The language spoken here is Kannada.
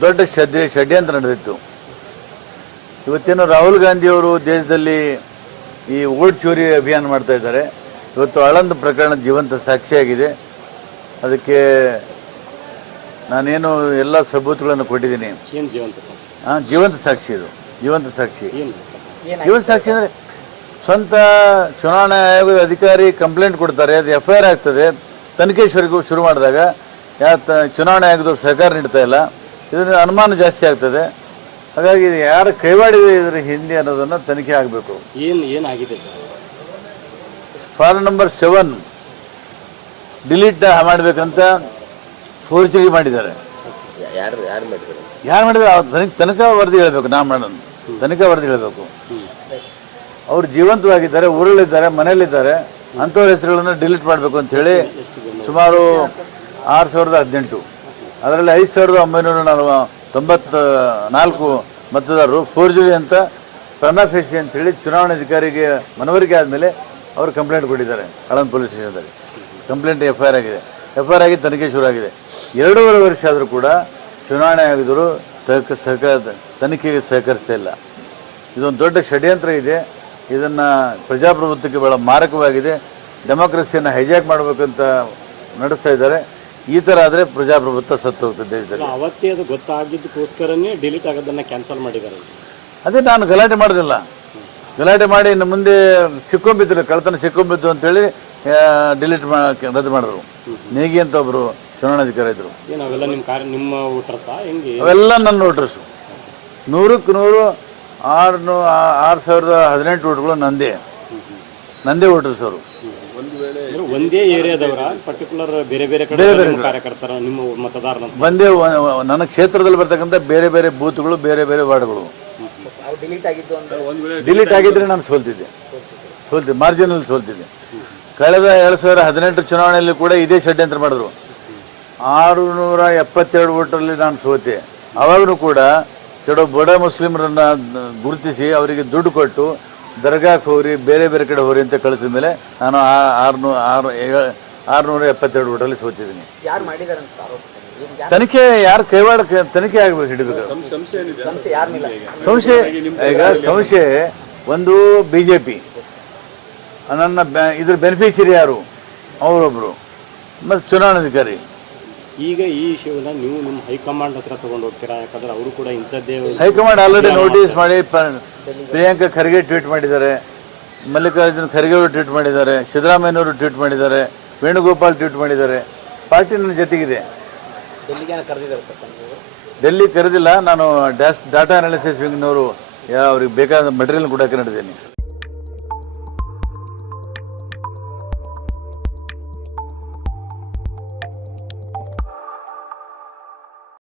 ದೊಡ್ಡ ಷಡ್ಯ ಷಡ್ಯಂತ್ರ ನಡೆದಿತ್ತು. ಇವತ್ತೇನು ರಾಹುಲ್ ಗಾಂಧಿಯವರು ದೇಶದಲ್ಲಿ ಈ ಓಟ್ ಚೋರಿ ಅಭಿಯಾನ ಮಾಡ್ತಾ ಇದ್ದಾರೆ. ಇವತ್ತು ಅಳಂದ ಪ್ರಕರಣ ಜೀವಂತ ಸಾಕ್ಷಿಯಾಗಿದೆ. ಅದಕ್ಕೆ ನಾನೇನು ಎಲ್ಲ ಸಬೂತುಗಳನ್ನು ಕೊಟ್ಟಿದ್ದೀನಿ. ಹಾಂ ಜೀವಂತ ಸಾಕ್ಷಿ? ಆ, ಜೀವಂತ ಸಾಕ್ಷಿ ಇದು. ಜೀವಂತ ಸಾಕ್ಷಿ. ಏನು ಜೀವಂತ ಸಾಕ್ಷಿ? ಅಂದರೆ ಸ್ವಂತ ಚುನಾವಣಾ ಆಯೋಗದ ಅಧಿಕಾರಿ ಕಂಪ್ಲೇಂಟ್ ಕೊಡ್ತಾರೆ. ಅದು ಎಫ್ ಐ ಆರ್ ಆಗ್ತದೆ. ತನಿಖೆ ಶುರು ಶುರು ಮಾಡಿದಾಗ ಯಾ ತ ಚುನಾವಣಾ ಆಯೋಗದವ್ರು ಸಹಕಾರ ನೀಡ್ತಾ ಇಲ್ಲ. ಇದರಿಂದ ಅನುಮಾನ ಜಾಸ್ತಿ ಆಗ್ತದೆ. ಹಾಗಾಗಿ ಇದು ಯಾರು ಕೈವಾಡಿದೆ ಇದರ ಹಿಂದೆ ಅನ್ನೋದನ್ನು ತನಿಖೆ ಆಗಬೇಕು. ಏನು ಏನಾಗಿದೆ sir? Form number seven delete ಮಾಡಬೇಕಂತ ಫೋರ್ಜರಿ ಮಾಡಿದ್ದಾರೆ. ಯಾರು ಯಾರು ಮಾಡಿದ್ರು ಯಾರು ಮಾಡಿದ್ರೆ ತನಿಖೆ ತನಿಖಾ ವರದಿ ಹೇಳಬೇಕು ನಾ ಮಾಡೋದು. ತನಿಖಾ ವರದಿ ಹೇಳಬೇಕು. ಅವರು ಜೀವಂತವಾಗಿದ್ದಾರೆ ಊರಲ್ಲಿದ್ದಾರೆ ಮನೆಯಲ್ಲಿದ್ದಾರೆ. ಅಂಥವ್ರ ಹೆಸರುಗಳನ್ನು ಡಿಲೀಟ್ ಮಾಡಬೇಕು ಅಂತ ಹೇಳಿ ಸುಮಾರು ಆರು ಸಾವಿರದ ಹದಿನೆಂಟು. ಅದರಲ್ಲಿ ಐದು ಸಾವಿರದ ಒಂಬೈನೂರ ನಲ್ವ ತೊಂಬತ್ತ ನಾಲ್ಕು ಮತದಾರರು ಫೋರ್ಜರಿ ಅಂತ ಪ್ರನಾಫೇಸಿ ಅಂತೇಳಿ ಚುನಾವಣಾಧಿಕಾರಿಗೆ ಮನವರಿಕೆ ಆದಮೇಲೆ ಅವರು ಕಂಪ್ಲೇಂಟ್ ಕೊಟ್ಟಿದ್ದಾರೆ ಕಳನ್ ಪೊಲೀಸ್ ಸ್ಟೇಷನ್ದಲ್ಲಿ ಕಂಪ್ಲೇಂಟ್ ಎಫ್ ಐ ಆರ್ ಆಗಿದೆ. ಎಫ್ ಐ ಆರ್ ಆಗಿ ತನಿಖೆ ಶುರುವಾಗಿದೆ. ಎರಡೂವರೆ ವರ್ಷ ಆದರೂ ಕೂಡ ಚುನಾವಣೆ ಆಗಿದ್ರು ಸಹಕ ಸಹಕಾರ ತನಿಖೆಗೆ ಸಹಕರಿಸ್ತಾ ಇಲ್ಲ. ಇದೊಂದು ದೊಡ್ಡ ಷಡ್ಯಂತ್ರ ಇದೆ. ಇದನ್ನು ಪ್ರಜಾಪ್ರಭುತ್ವಕ್ಕೆ ಭಾಳ ಮಾರಕವಾಗಿದೆ. ಡೆಮೋಕ್ರಸಿಯನ್ನು ಹೈಜಾಕ್ ಮಾಡಬೇಕಂತ ನಡೆಸ್ತಾ ಇದ್ದಾರೆ. ಈ ತರ ಆದರೆ ಪ್ರಜಾಪ್ರಭುತ್ವ ಸತ್ತು ಹೋಗ್ತದೆ ದೇಶದಲ್ಲಿ ಅವತ್ತೇ ಅದು ಗೊತ್ತಾಗಿದ್ದಕ್ಕೋಸ್ಕರನೇ ಡಿಲೀಟ್ ಆಗೋದನ್ನ ಕ್ಯಾನ್ಸಲ್ ಮಾಡಿದ್ದಾರೆ. ಅದೇ ನಾನು ಗಲಾಟೆ ಮಾಡೋದಿಲ್ಲ. ಗಲಾಟೆ ಮಾಡಿ ಇನ್ನು ಮುಂದೆ ಸಿಕ್ಕೊಂಬಿದ್ರು ಕಳ್ತನ ಸಿಕ್ಕೊಂಬಿದ್ದು ಅಂತೇಳಿ ಡಿಲೀಟ್ ಮಾ ರದ್ದು ಮಾಡಿದ್ರು. ನೇಗಿ ಅಂತ ಒಬ್ಬರು ಚುನಾವಣಾಧಿಕಾರಿ ಇದ್ರು. ಏನು ಅವೆಲ್ಲ ನಿಮ್ಮ ಕಾರ್ಯ ನಿಮ್ಮ ಊಟ್ರಸ ಹೆಂಗೆ? ಅವೆಲ್ಲ ನನ್ನ ವೋಟರ್ಸು. ನೂರಕ್ಕೆ ನೂರು ಆರು ಆರು ಸಾವಿರದ ಹದಿನೆಂಟು ಓಟ್ಗಳು ನಂದೇ. ನಂದೇ ವೋಟರ್ಸ್ ಅವರು. ಅಂದ್ರೆ ಒಂದೇ ಏರಿಯಾದವರ ಪರ್ಟಿಕ್ಯುಲರ್ ಬೇರೆ ಬೇರೆ ಕಡೆ ಕಾರ್ಯಕರ್ತರ ನಿಮ್ಮ ಮತದಾರರ ವ- ನನ್ನ ಕ್ಷೇತ್ರದಲ್ಲಿ ಬರ್ತಕ್ಕಂಥ ಬೇರೆ ಬೇರೆ ಬೂತ್ಗಳು ಬೇರೆ ಬೇರೆ ವಾರ್ಡ್ಗಳು. ಡಿಲೀಟ್ ಆಗಿದ್ರೆ ನಾನು ಸೋಲ್ತಿದ್ದೆ. ಸೋಲ್ತಿದ್ದೆ ಮಾರ್ಜಿನಲ್ಲಿ ಸೋಲ್ತಿದ್ದೆ. ಕಳೆದ ಎರಡು ಸಾವಿರ ಹದಿನೆಂಟು ಚುನಾವಣೆಯಲ್ಲಿ ಕೂಡ ಇದೇ ಷಡ್ಯಂತ್ರ ಮಾಡಿದ್ರು. ಆರುನೂರ ಎಪ್ಪತ್ತೆರಡು ವೋಟಲ್ಲಿ ನಾನು ಸೋತೆ. ಅವಾಗಲೂ ಕೂಡ ಕೆಲವು ಬಡ ಮುಸ್ಲಿಮರನ್ನ ಗುರುತಿಸಿ ಅವರಿಗೆ ದುಡ್ಡು ಕೊಟ್ಟು ದರ್ಗಾಕ್ಕೆ ಹೋಗ್ರಿ ಬೇರೆ ಬೇರೆ ಕಡೆ ಹೋಗ್ರಿ ಅಂತ ಕಳಿಸಿದ ಮೇಲೆ ನಾನು ಆ- ಆರ್ನೂ ಆರು ಆರುನೂರ ಎಪ್ಪತ್ತೆರಡು ಊಟಲ್ಲಿ ಸೋತಿದ್ದೀನಿ. ಯಾರು ಮಾಡಿದಾರೆ ಅಂತ ಆರೋಪ ಏನ್ ತನಿಖೆ ಯಾರು ಕೈವಾಡ ತನಿಖೆ ಆಗ್ಬೇಕು ಹಿಡಿಬೇಕು ಸಂಶಯ ಈಗ ಸಂಶಯ ಒಂದು ಬಿ ಜೆ ಪಿ ನನ್ನ ಬ್ಯಾ- ಇದ್ರ ಬೆನಿಫಿಷರಿ ಯಾರು? ಅವರೊಬ್ಬರು ಮತ್ತು ಚುನಾವಣಾಧಿಕಾರಿ. ಈಗ ಈ ಇಶ್ಯೂನ ನೀವು ನಿಮ್ಮ ಹೈಕಮಾಂಡ್ ಹತ್ರ ತಗೊಂಡು ಹೋಗ್ತೀರಾ? ಯಾಕಂದ್ರೆ ಅವರು ಕೂಡ ಇಂಥದ್ದೇ ಹೈಕಮಾಂಡ್ ಆಲ್ರೆಡಿ ನೋಟಿಸ್ ಮಾಡಿ ಪ್ರಿಯಾಂಕಾ ಖರ್ಗೆ ಟ್ವೀಟ್ ಮಾಡಿದ್ದಾರೆ ಮಲ್ಲಿಕಾರ್ಜುನ್ ಖರ್ಗೆ ಅವರು ಟ್ವೀಟ್ ಮಾಡಿದ್ದಾರೆ ಸಿದ್ದರಾಮಯ್ಯನವರು ಟ್ವೀಟ್ ಮಾಡಿದ್ದಾರೆ ವೇಣುಗೋಪಾಲ್ ಟ್ವೀಟ್ ಮಾಡಿದ್ದಾರೆ. ಪಾರ್ಟಿ ನನ್ನ ಜೊತೆಗಿದೆ. ಡೆಲ್ಲಿಗೆ ಕರೆದಿದ್ದಾರೆ ಸರ್ ಡೆಲ್ಲಿ ಕರೆದಿಲ್ಲ ನಾನು ಡ್ಯಾಸ್ ಡಾಟಾ ಅನಾಲಿಸಿಸ್ ವಿಂಗ್ನವರು ಅವ್ರಿಗೆ ಬೇಕಾದ ಮಟೀರಿಯಲ್ ಕೂಡ ನಡೆದೇನೆ